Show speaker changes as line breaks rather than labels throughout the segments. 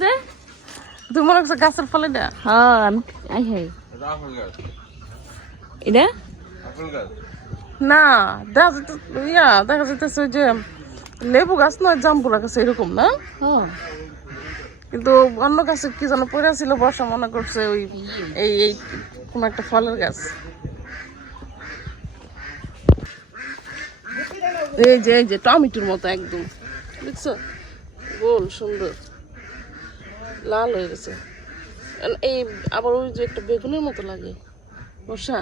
যে?
তুমি মনে করছ গাছের ফল এটা
হ্যাঁ আমি আই হাই। এটা
না দেখা যাচ্ছে ইয়া দেখা যাইতেছে ওই যে লেবু গাছ না জাম্বুরা গাছ এরকম না?
হ্যাঁ।
কিন্তু অন্য গাছে কি যেন পড়ে ছিল বর্ষা মনে করছে ওই এই এই কোন একটা ফলের গাছ। এই যে এই যে টমেটোর মতো একদম। বুঝছ গোল সুন্দর। লাল হয়ে গেছে। এই আবার ওই যে একটা বেগুনের মতো লাগে। বর্ষা।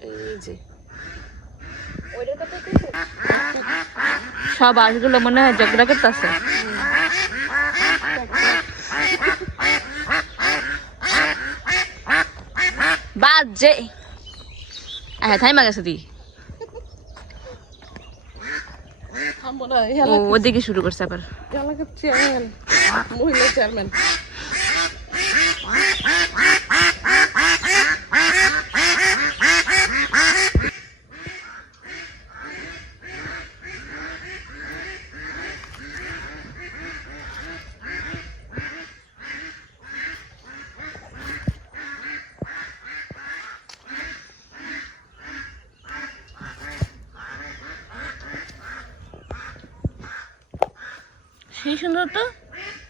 এই যে।
সব আশগুলো মনে হয় ঝগড়া করতেছে। বাজে। হ্যাঁ থাইমা গেছে দি
থামবো না এই
ও
এলাকার-
ওদিকে শুরু করছে আবার।
মহিলা চেয়ারম্যান
সেই সুন্দর তো?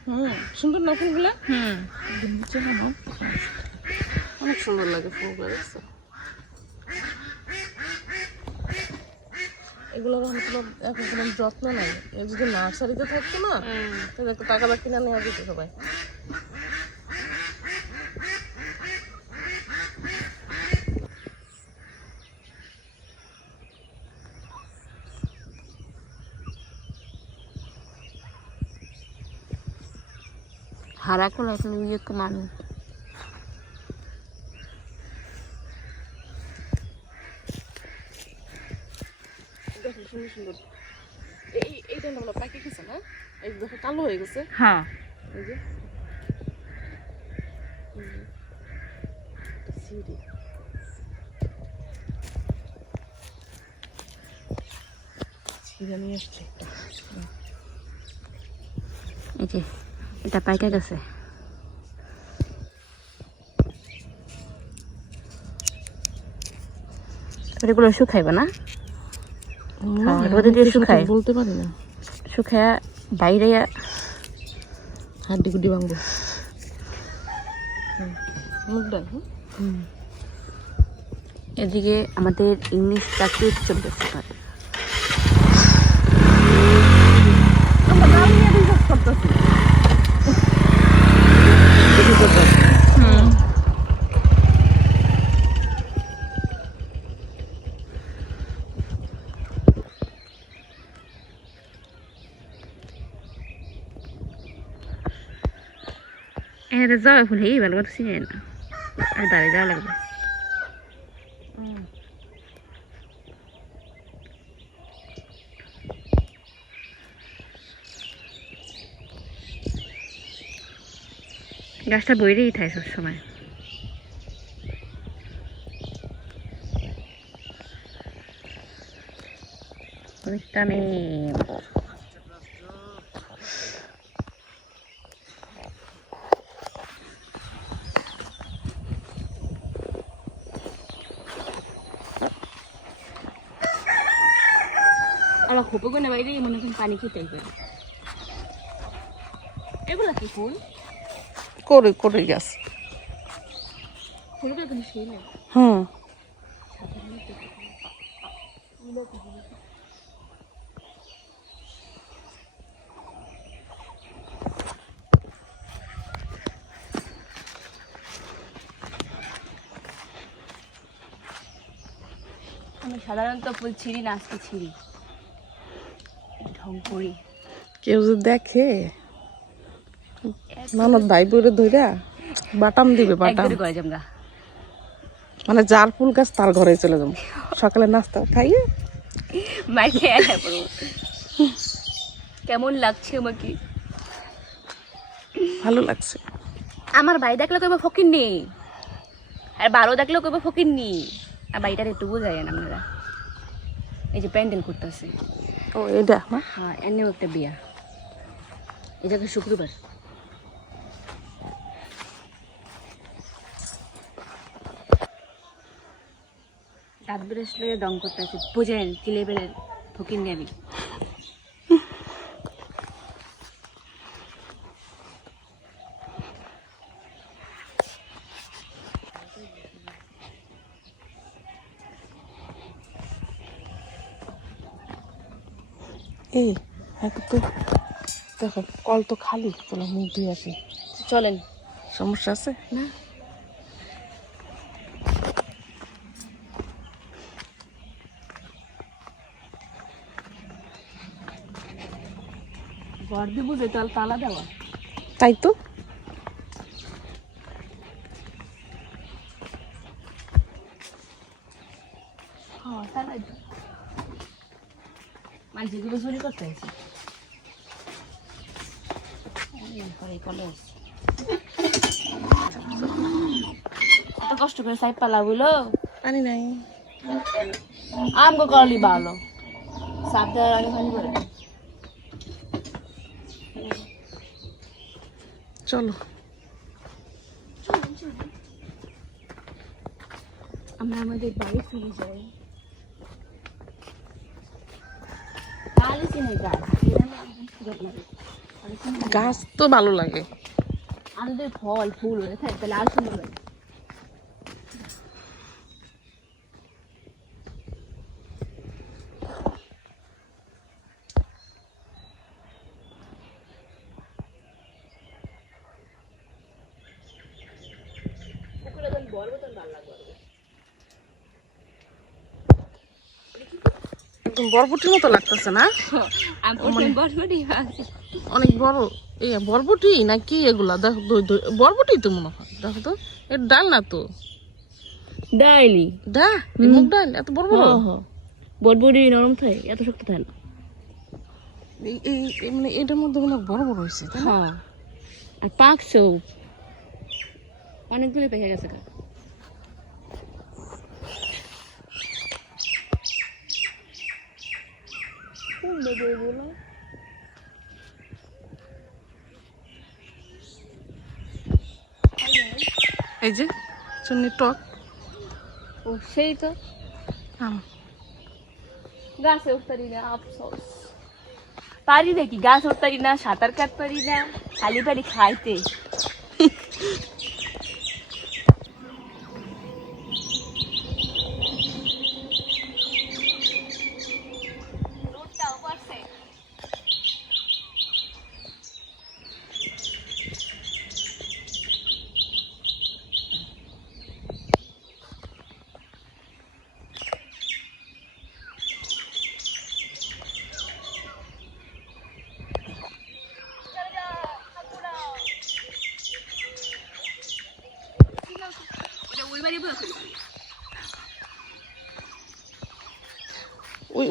হুম সুন্দর না ফুলগুলো?
হুম।
অনেক সুন্দর লাগে ফুলগুলো দেখছ? এগুলোর হয়তো এখন কোনো যত্ন নাই যদি নার্সারিতে থাকতো না তাহলে টাকা কিনে নেওয়া যেত সবাই।
হারা কোলা এখন ইয়ে কমানো
দেখো সুন্দর সুন্দর এই এইটা আমরা পাকে গেছে না এই দেখো কালো হয়ে গেছে
হ্যাঁ
এই যে। সিঁড়ি ছিঁড়ে নিয়ে এসছে
এই যে এটা পাইকা গেছে। এগুলো শুকাইবে না? রোদে দিয়ে শুকায়।
বলতে পারি না।
শুকায়া বাইরে
হাড্ডি গুড্ডি ভাঙবো। মুখ ডাল?
এদিকে আমাদের ইংলিশ প্র্যাকটিস চলতেছে
আমরা ডাল নিয়ে রিসার্চ করতেছি
এর যাওয়া ফুল হেই ভালো কথা চিনি না আর দাঁড়িয়ে যাওয়া লাগবে গাছটা বইরেই থাকে সবসময় ভিটামিন কোনে বাইরে মনে হয় পানি খেতে পারে এগুলা কি ফুল?
করে করে গেছ
ফুলগুলো কিন্তু সেই না
হুম।
আমি সাধারণত ফুল ছিঁড়ি না আজকে ছিঁড়ি। ঢং করি।
কেউ যদি দেখে ভাই বইরে ধইরা বাটাম দিবে বাটাম। মানে যার ফুল গাছ তার ঘরে চলে যাব। সকালে নাস্তা খাইয়ে
মাইকে কেমন লাগছে আমাকে?
ভালো লাগছে।
আমার ভাই দেখলে কইবা ফকির নেই আর বারো দেখলেও কইবা ফকির নেই আর বাড়িটার একটু বোঝায় না আপনারা। এই যে প্যান্ডেল করতেছে।
ও, এটা?
হ্যাঁ এনেও একটা বিয়া। এটাকে শুক্রবার। দাঁত ব্রাশ লয়ে দম করতে আছে বুঝেন কি লেভেলের ফকির নিয়ে আমি
এই এখন তো দেখো কল তো খালি চলো মুখ দিয়ে আসি।
চলেন।
সমস্যা আছে?
না। বুঝে তাল তালা দেওয়া।
তাই তো।
মানুষগুলো চুরি করতে এত কষ্ট করে সাইড পালা বুঝলো
পানি নাই।
আমগো করলি ভালো। সাপ দেওয়ার আগে খালি করে
চলো।
আমরা আমাদের বাড়ি ফিরে যাই। কালে চিনি গাছ
গাছ তো ভালো লাগে।
আমাদের ফল ফুল হয়ে থাকে তাহলে আর সুন্দর লাগে।
বরবটির মতো লাগতেছে না?
প্রথমে বলবোই
অনেক বড়। এই বরবটি নাকি এগুলা? দেখো বরবটি তো মনে হয়। দেখো তো এর ডাল না তো?
ডাইলি।
ডা মুগ ডাল এত বড় বড়?
বটবটি নরম থাকে এত শক্ত থাকে না।
এই- মানে এটার মধ্যে অনেক বড় বড় হয়েছে তাই না?
হ্যাঁ। আর পাকছেও অনেকগুলো পেকে গেছে গা।
এই যে চুন্নি টক।
ও সেই তো।
আম।
গাছে উঠতারি না আফসোস। পারি নাকি গাছ উঠতে পারি না সাঁতার কাটতে পারি না খালি পারি খাইতে।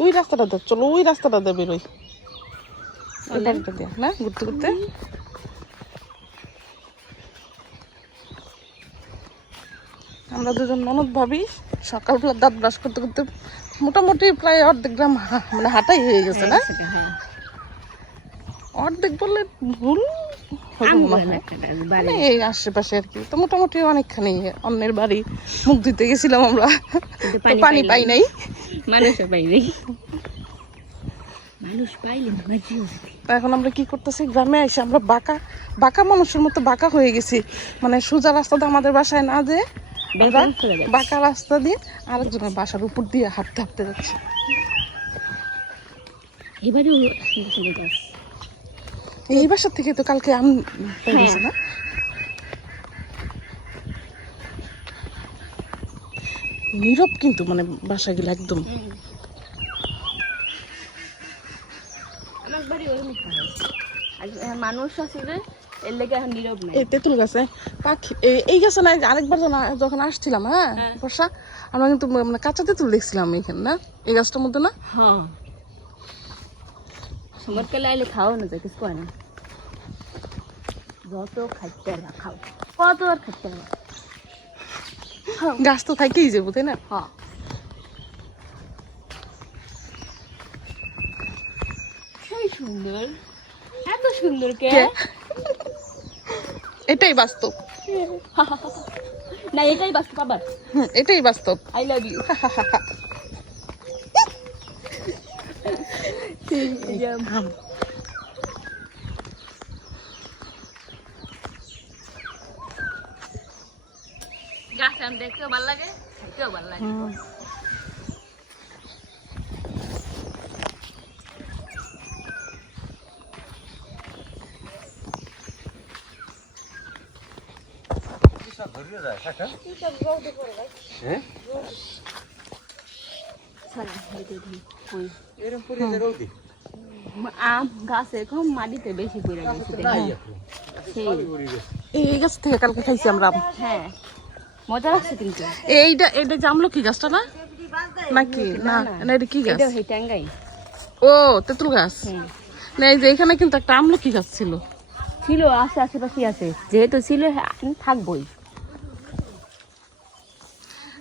ওই রাস্তাটা দেখ চলো ওই রাস্তাটা দে বেরোই না? ঘুরতে ঘুরতে? আমরা দুজন ননদ ভাবি সকালবেলা দাঁত ব্রাশ করতে করতে মোটামুটি প্রায় অর্ধেক গ্রাম মানে হাঁটাই হয়ে গেছে না?
হ্যাঁ
অর্ধেক বললে ভুল মনে এই আশেপাশে আর কি। তো মোটামুটি অনেকখানি অন্যের বাড়ি মুখ ধুতে গেছিলাম আমরা।
পানি পাই
নাই।
মানুষ পাইলে
এখন আমরা কি করতেছি? গ্রামে এসে আমরা বাঁকা বাঁকা মানুষের মতো বাঁকা হয়ে গেছি। মানে সোজা রাস্তাতে আমাদের বাসায় না যে। বাঁকা রাস্তা দিয়ে আরেকজনের বাসার উপর দিয়ে হাঁটতে হাঁটতে যাচ্ছি।
এবারেও
এই বাসার থেকে তো কালকে আম না? নীরব কিন্তু মানে বাসাগুলো একদম।
মানুষ
এই তেঁতুল গাছে? পাখি এই- গাছে না আরেকবার যখন আসছিলাম হ্যাঁ
হ্যাঁ।
বর্ষা আমরা কিন্তু মানে কাঁচা তেঁতুল দেখছিলাম না? এই গাছটার মধ্যে না?
হ্যাঁ। সময়কালে আইলে খাও না যায় কিছু কয় না। যত খাইতে খাও। কত আর খাইতে
গাছ তো থাকেই যাব তাই না?
হ্যাঁ। সুন্দর। এত সুন্দর কে?
কে? এটাই বাস্তব।
না এটাই বাস্তব আবার।
এটাই বাস্তব।
আই লাভ ইউ গাছ আম দেখতেও ভালো লাগে খাইতেও ভালো লাগে
হুম।
আম গাছে কম মাটিতে বেশি পড়ে গেছে দেখি। সেই,
এই গাছ থেকে কালকে খাইছি আমরা আম।
হ্যাঁ মজা লাগছে কিন্তু।
এইটা এটা জামলো কি গাছটা না? নাকি? না না এটা কি গাছ? ও তেঁতুল গাছ। না এই যে এখানে কিন্তু একটা আমলকি গাছ ছিল।
ছিল আছে আশেপাশে আছে। যেহেতু ছিল হ্যাঁ, থাকবোই।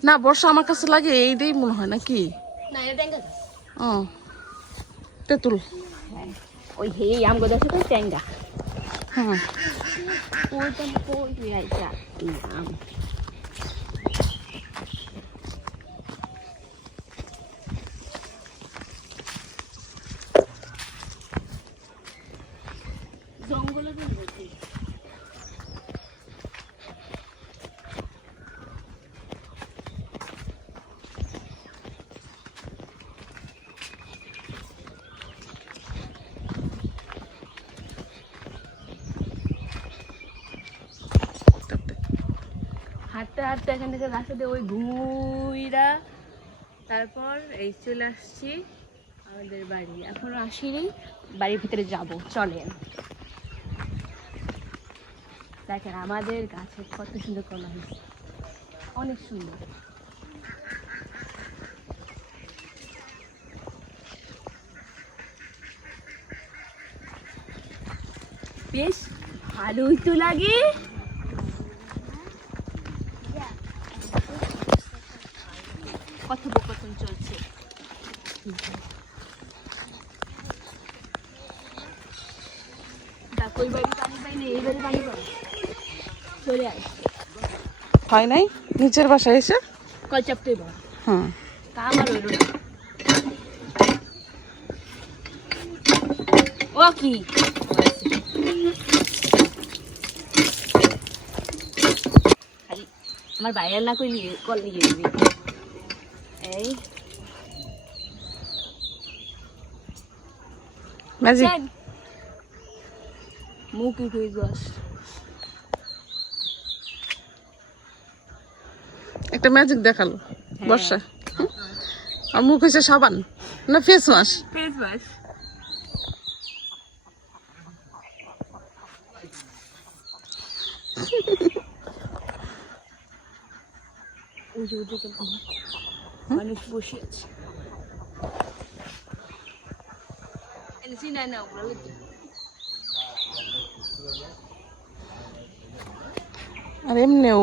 না বর্ষা আমার কাছে লাগে এইটাই মনে হয় নাকি?
না এটা ট্যাঙ্গা
ও তেঁতুল।
হ্যাঁ ওই হে আম গাছ আছে তো ট্যাঙ্গা।
হুম
ওইটা ওই আইসা আম জঙ্গলে হাঁটতে হাঁটতে এখান থেকে রাস্তা দিয়ে ওই ঘুইরা তারপর এই চলে আসছি আমাদের বাড়ি। এখনও আসিনি, বাড়ির ভিতরে যাব, চলেন। দেখেন আমাদের গাছে কত সুন্দর কলা হয়েছে। অনেক সুন্দর। বেশ ভালোই তো লাগে কথোপকথন চলছে দেখো ওই বাড়ি পানি পাইনি এই বাড়ি পানি পাই চলে আয়
হয় নাই? নিচের বাসায় এসে?
চাপতে তা আমার ও কি? খালি আমার বাইরে না করলি কল নিয়ে দিবি এই।
ম্যাজিক.
মুখে কই যাস
একটা ম্যাজিক দেখাল বর্ষা। আর মুখ হয়েছে সাবান না ফেস ওয়াশ
ফেস মানুষ বসে আছে।
আর এমনিও।